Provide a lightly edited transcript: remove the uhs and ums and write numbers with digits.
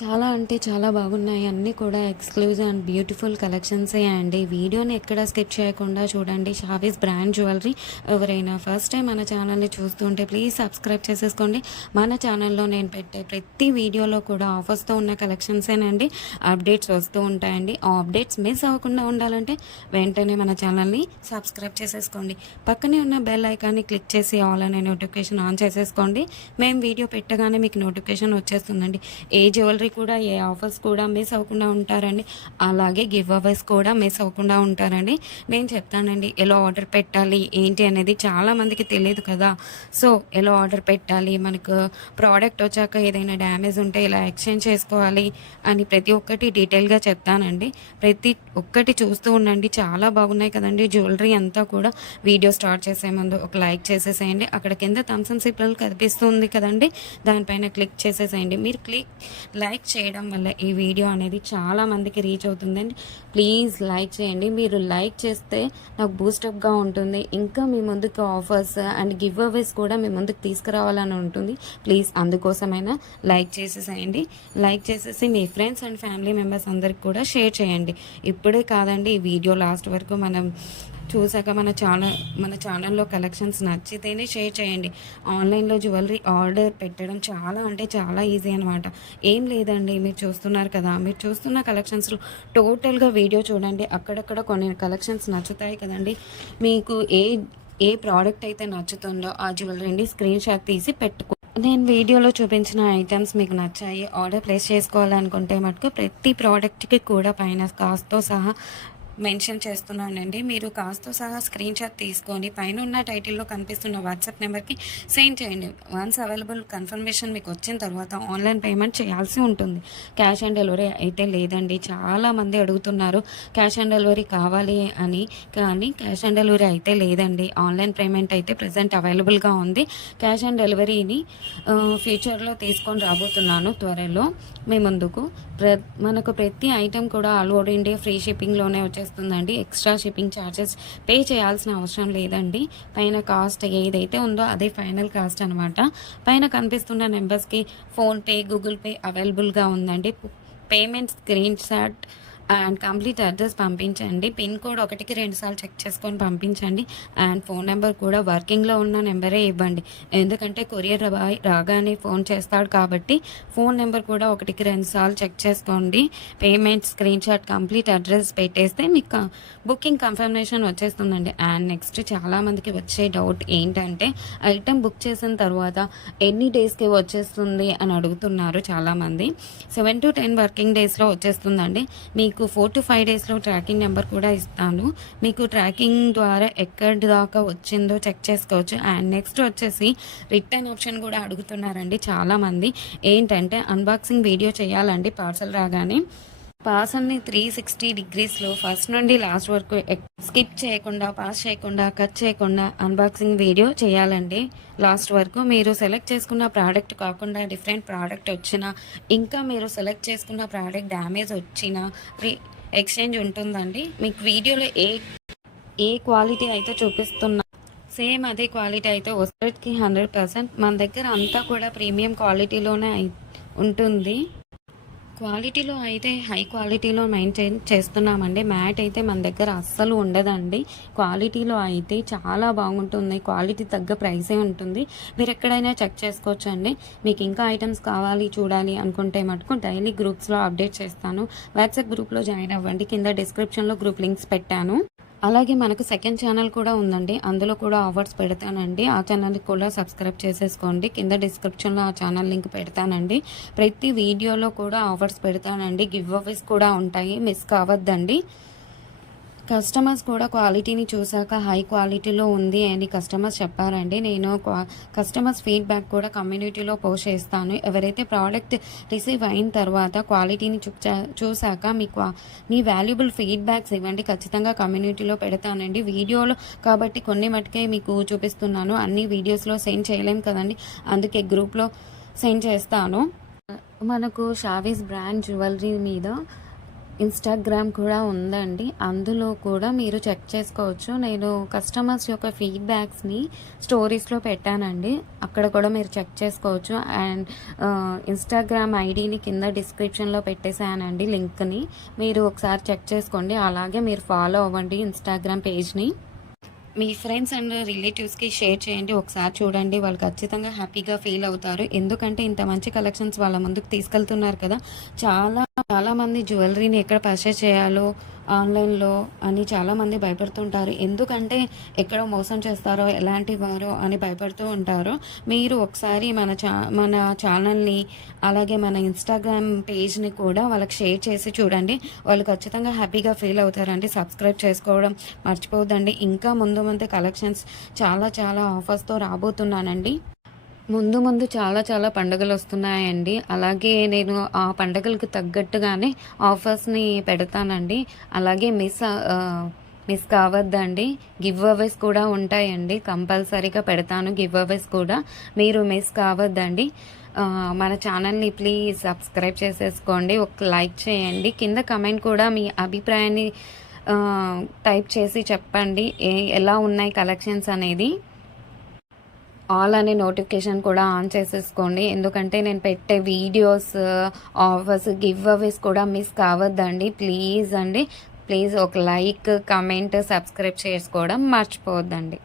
చాలా అంటే చాలా బాగున్నాయి. అన్నీ కూడా ఎక్స్‌క్లూజివ్ అండ్ బ్యూటిఫుల్ కలెక్షన్సే అండి. వీడియోని ఎక్కడ స్కిప్ చేయకుండా చూడండి. Shavis brand jewellery. ఎవరైనా ఫస్ట్ టైం మన ఛానల్‌ని చూస్తుంటే ప్లీజ్ సబ్స్క్రైబ్ చేసేసుకోండి. మన ఛానల్‌లో నేను పెట్టే ప్రతి వీడియోలో కూడా ఆఫర్స్‌తో ఉన్న కలెక్షన్సేనండి అప్డేట్స్ వస్తూ ఉంటాయండి. ఆ అప్డేట్స్ మిస్ అవ్వకుండా ఉండాలంటే వెంటనే మన ఛానల్‌ని సబ్స్క్రైబ్ చేసేసుకోండి. పక్కనే ఉన్న బెల్ ఐకాన్ని క్లిక్ చేసి ఆల్ అనే నోటిఫికేషన్ ఆన్ చేసేసుకోండి. మేము వీడియో పెట్టగానే మీకు నోటిఫికేషన్ వచ్చేస్తుందండి. ఏ జ్యువెలరీ కూడా ఏ ఆఫర్స్ కూడా మిస్ అవ్వకుండా ఉంటారండి. అలాగే గివ్ అవేస్ కూడా మిస్ అవ్వకుండా ఉంటారండి. నేను చెప్తానండి ఎలా ఆర్డర్ పెట్టాలి ఏంటి అనేది చాలామందికి తెలియదు కదా. సో ఎలా ఆర్డర్ పెట్టాలి, మనకు ప్రోడక్ట్ వచ్చాక ఏదైనా డ్యామేజ్ ఉంటే ఎలా ఎక్స్చేంజ్ చేసుకోవాలి అని ప్రతి ఒక్కటి డీటెయిల్గా చెప్తానండి. ప్రతి ఒక్కటి చూస్తూ ఉండండి. చాలా బాగున్నాయి కదండి జ్యువెలరీ అంతా కూడా. వీడియో స్టార్ట్ చేసే ముందు ఒక లైక్ చేసేసేయండి. అక్కడ కింద థమ్స్ అప్ సింబల్ కనిపిస్తుంది కదండి, దానిపైన క్లిక్ చేసేసేయండి. మీరు లైక్ చేయడం వల్ల ఈ వీడియో అనేది చాలా మందికి రీచ్ అవుతుందండి. ప్లీజ్ లైక్ చేయండి. మీరు లైక్ చేస్తే నాకు బూస్టప్గా ఉంటుంది. ఇంకా మీ ముందుకు ఆఫర్స్ అండ్ గివ్ అవేస్ కూడా మీ ముందుకు తీసుకురావాలని ఉంటుంది. ప్లీజ్ అందుకోసమైనా లైక్ చేసేసేయండి. లైక్ చేసేసి మీ ఫ్రెండ్స్ అండ్ ఫ్యామిలీ మెంబర్స్ అందరికి కూడా షేర్ చేయండి. ఇప్పుడే కాదండి, ఈ వీడియో లాస్ట్ వరకు మనం చూసాక మన ఛానల్లో కలెక్షన్స్ నచ్చితేనే షేర్ చేయండి. ఆన్లైన్లో జ్యువెలరీ ఆర్డర్ పెట్టడం చాలా అంటే చాలా ఈజీ అనమాట. ఏం లేదండి, మీరు చూస్తున్నారు కదా, మీరు చూస్తున్న కలెక్షన్స్లో టోటల్గా వీడియో చూడండి. అక్కడక్కడ కొన్ని కలెక్షన్స్ నచ్చుతాయి కదండి. మీకు ఏ ప్రోడక్ట్ అయితే నచ్చుతుందో ఆ జ్యువెలరీని స్క్రీన్ షాట్ తీసి పెట్టుకో. నేను వీడియోలో చూపించిన ఐటమ్స్ మీకు నచ్చాయి, ఆర్డర్ ప్లేస్ చేసుకోవాలనుకుంటే మటుకు ప్రతి ప్రోడక్ట్కి కూడా పైన కాస్ట్తో సహా మెన్షన్ చేస్తున్నానండి. మీరు కాస్ట్తో సహా స్క్రీన్ షాట్ తీసుకొని పైన ఉన్న టైటిల్లో కనిపిస్తున్న వాట్సాప్ నెంబర్కి సెండ్ చేయండి. వన్స్ అవైలబుల్ కన్ఫర్మేషన్ మీకు వచ్చిన తర్వాత ఆన్లైన్ పేమెంట్ చేయాల్సి ఉంటుంది. క్యాష్ ఆన్ డెలివరీ అయితే లేదండి. చాలామంది అడుగుతున్నారు క్యాష్ ఆన్ డెలివరీ కావాలి అని, కానీ క్యాష్ ఆన్ డెలివరీ అయితే లేదండి. ఆన్లైన్ పేమెంట్ అయితే ప్రజెంట్ అవైలబుల్గా ఉంది. క్యాష్ ఆన్ డెలివరీని ఫ్యూచర్లో తీసుకొని రాబోతున్నాను త్వరలో మీ ముందుకు. మనకు ప్రతి ఐటెం కూడా ఆల్ ఓవర్ ఇండియా ఫ్రీ షిప్పింగ్లోనే వచ్చేస్తుందండి. ఎక్స్ట్రా షిప్పింగ్ ఛార్జెస్ పే చేయాల్సిన అవసరం లేదండి. పైన కాస్ట్ ఏదైతే ఉందో అదే ఫైనల్ కాస్ట్ అనమాట. పైన కనిపిస్తున్న నెంబర్స్కి ఫోన్పే, గూగుల్ పే అవైలబుల్గా ఉందండి. Payment screen shot and complete address పంపించండి. పిన్ కోడ్ 1కి 2 సార్లు చెక్ చేసుకొని పంపించండి. అండ్ ఫోన్ నెంబర్ కూడా వర్కింగ్లో ఉన్న నెంబరే ఇవ్వండి. ఎందుకంటే కొరియర్ బాయ్ రాగానే ఫోన్ చేస్తాడు కాబట్టి ఫోన్ నెంబర్ కూడా 1కి 2 సార్లు చెక్ చేసుకోండి. Payment screen shot complete address పెట్టేస్తే మీకు బుకింగ్ కన్ఫర్మేషన్ వచ్చేస్తుందండి. అండ్ నెక్స్ట్ చాలామందికి వచ్చే డౌట్ ఏంటంటే ఐటెం బుక్ చేసిన తర్వాత ఎన్ని డేస్కి వచ్చేస్తుంది అని అడుగుతున్నారు చాలామంది. 7 to 10 వర్కింగ్ డేస్లో వచ్చేస్తుందండి. మీకు 4 to 5 డేస్లో ట్రాకింగ్ నెంబర్ కూడా ఇస్తాను. మీకు ట్రాకింగ్ ద్వారా ఎక్కడి దాకా వచ్చిందో చెక్ చేసుకోవచ్చు. అండ్ నెక్స్ట్ వచ్చేసి రిటర్న్ ఆప్షన్ కూడా అడుగుతున్నారండి చాలామంది. ఏంటంటే అన్బాక్సింగ్ వీడియో చేయాలండి పార్సల్ రాగానే. పార్సల్ని 360 డిగ్రీస్లో ఫస్ట్ నుండి లాస్ట్ వరకు స్కిప్ చేయకుండా, పాస్ చేయకుండా, కట్ చేయకుండా అన్బాక్సింగ్ వీడియో చేయాలండి లాస్ట్ వరకు. మీరు సెలెక్ట్ చేసుకున్న ప్రోడక్ట్ కాకుండా డిఫరెంట్ ప్రోడక్ట్ వచ్చినా, ఇంకా మీరు సెలెక్ట్ చేసుకున్న ప్రోడక్ట్ డ్యామేజ్ వచ్చినా ఎక్స్చేంజ్ ఉంటుందండి. మీకు వీడియోలో ఏ క్వాలిటీ అయితే చూపిస్తున్నా సేమ్ అదే క్వాలిటీ అయితే వస్తుంది 100%. మన దగ్గర అంతా కూడా ప్రీమియం క్వాలిటీలోనే ఉంటుంది. క్వాలిటీలో అయితే హై క్వాలిటీలో మెయింటైన్ చేస్తున్నామండి. మ్యాట్ అయితే మన దగ్గర అస్సలు ఉండదండి. క్వాలిటీలో అయితే చాలా బాగుంటుంది. క్వాలిటీ తగ్గ ప్రైసే ఉంటుంది. మీరు ఎక్కడైనా చెక్ చేసుకోవచ్చు అండి. మీకు ఇంకా ఐటమ్స్ కావాలి చూడాలి అనుకుంటే మటుకు డైలీ గ్రూప్స్లో అప్డేట్ చేస్తాను. వాట్సాప్ గ్రూప్లో జాయిన్ అవ్వండి. కింద డిస్క్రిప్షన్లో గ్రూప్ లింక్స్ పెట్టాను. అలాగే మనకు సెకండ్ ఛానల్ కూడా ఉందండి. అందులో కూడా ఆఫర్స్ పెడతానండి. ఆ ఛానల్కి కూడా సబ్స్క్రైబ్ చేసేసుకోండి. కింద డిస్క్రిప్షన్లో ఆ ఛానల్ లింక్ పెడతానండి. ప్రతి వీడియోలో కూడా ఆఫర్స్ పెడతానండి. గివ్ అవేస్ కూడా ఉంటాయి, మిస్ కావద్దండి. కస్టమర్స్ కూడా క్వాలిటీని చూసాక హై క్వాలిటీలో ఉంది అని కస్టమర్స్ చెప్పారండి. నేను కస్టమర్స్ ఫీడ్బ్యాక్ కూడా కమ్యూనిటీలో పోస్ట్ చేస్తాను. ఎవరైతే ప్రోడక్ట్ రిసీవ్ అయిన తర్వాత క్వాలిటీని చూసాక మీ వాల్యుబుల్ ఫీడ్బ్యాక్స్ ఇవ్వండి. ఖచ్చితంగా కమ్యూనిటీలో పెడతానండి. వీడియోలో కాబట్టి కొన్ని మటుకే మీకు చూపిస్తున్నాను. అన్ని వీడియోస్లో సెండ్ చేయలేం కదండి, అందుకే గ్రూప్లో సెండ్ చేస్తాను. మనకు షావీస్ బ్రాండ్ జ్యువెలరీ మీద ఇన్‌స్టాగ్రామ్ కూడా ఉందండి. అందులో కూడా మీరు చెక్ చేసుకోవచ్చు. నేను కస్టమర్స్ యొక్క ఫీడ్‌బ్యాక్స్‌ని స్టోరీస్‌లో పెట్టానండి. అక్కడ కూడా మీరు చెక్ చేసుకోవచ్చు. అండ్ ఇన్‌స్టాగ్రామ్ ఐడీని కింద డిస్క్రిప్షన్‌లో పెట్టేసానండి లింక్‌ని. మీరు ఒకసారి చెక్ చేసుకోండి. అలాగే మీరు ఫాలో అవ్వండి ఇన్‌స్టాగ్రామ్ పేజ్‌ని. మీ ఫ్రెండ్స్ అండ్ రిలేటివ్స్‌కి షేర్ చేయండి. ఒకసారి చూడండి. వాళ్ళు ఖచ్చితంగా హ్యాపీగా ఫీల్ అవుతారు. ఎందుకంటే ఇంత మంచి కలెక్షన్స్ వాళ్ళ ముందుకు తీసుకెళ్తున్నారు కదా! చాలామంది జ్యువెలరీని ఎక్కడ పర్చేస్ చేయాలో ఆన్‌లైన్‌లో అని చాలామంది భయపడుతుంటారు. ఎందుకంటే ఎక్కడ మోసం చేస్తారో, ఎలాంటి వారో అని భయపడుతూ ఉంటారు. మీరు ఒకసారి మన ఛానల్‌ని అలాగే మన ఇన్‌స్టాగ్రామ్ పేజ్‌ని కూడా వాళ్ళకి షేర్ చేసి చూడండి. వాళ్ళు ఖచ్చితంగా హ్యాపీగా ఫీల్ అవుతారండి. సబ్స్క్రైబ్ చేసుకోవడం మర్చిపోవద్దండి. ఇంకా ముందు ముందు కలెక్షన్స్ చాలా ఆఫర్స్‌తో రాబోతున్నానండి. ముందు చాలా పండుగలొస్తున్నాయండి. అలాగే నేను ఆ పండగలకు తగ్గట్టుగానే ఆఫర్స్‌ని పెడతానండి. అలాగే మిస్ కావద్దండి. గివ్ అవేస్ కూడా ఉంటాయండి. కంపల్సరీగా పెడతాను గివ్ అవేస్ కూడా. మీరు మిస్ కావద్దండి. మన ఛానల్‌ని ప్లీజ్ సబ్స్క్రైబ్ చేసేసుకోండి. ఒక లైక్ చేయండి. కింద కమెంట్ కూడా మీ అభిప్రాయాన్ని టైప్ చేసి చెప్పండి. ఎలా ఉన్నాయి కలెక్షన్స్ అనేది. ఆల్ అనే నోటిఫికేషన్ కూడా ఆన్ చేసేసుకోండి. ఎందుకంటే నేను పెట్టే వీడియోస్, ఆఫర్స్, గివ్ అవేస్ కూడా మిస్ కావద్దండి. ప్లీజ్ అండి. ప్లీజ్ ఒక లైక్, కమెంట్, సబ్స్క్రైబ్ చేసుకోవడం మర్చిపోవద్దండి.